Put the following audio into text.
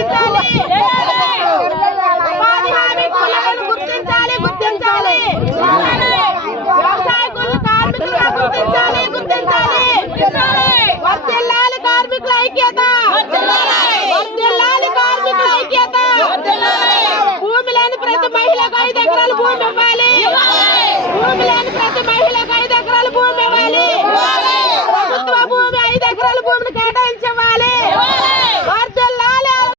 గుర్తించాలి ఉపాధి హామీ కూలీలను గుర్తించాలి వ్యవసాయ కూలీ కార్మికులను గుర్తించాలి వర్ధిల్లాలి కార్మికుల ఐక్యత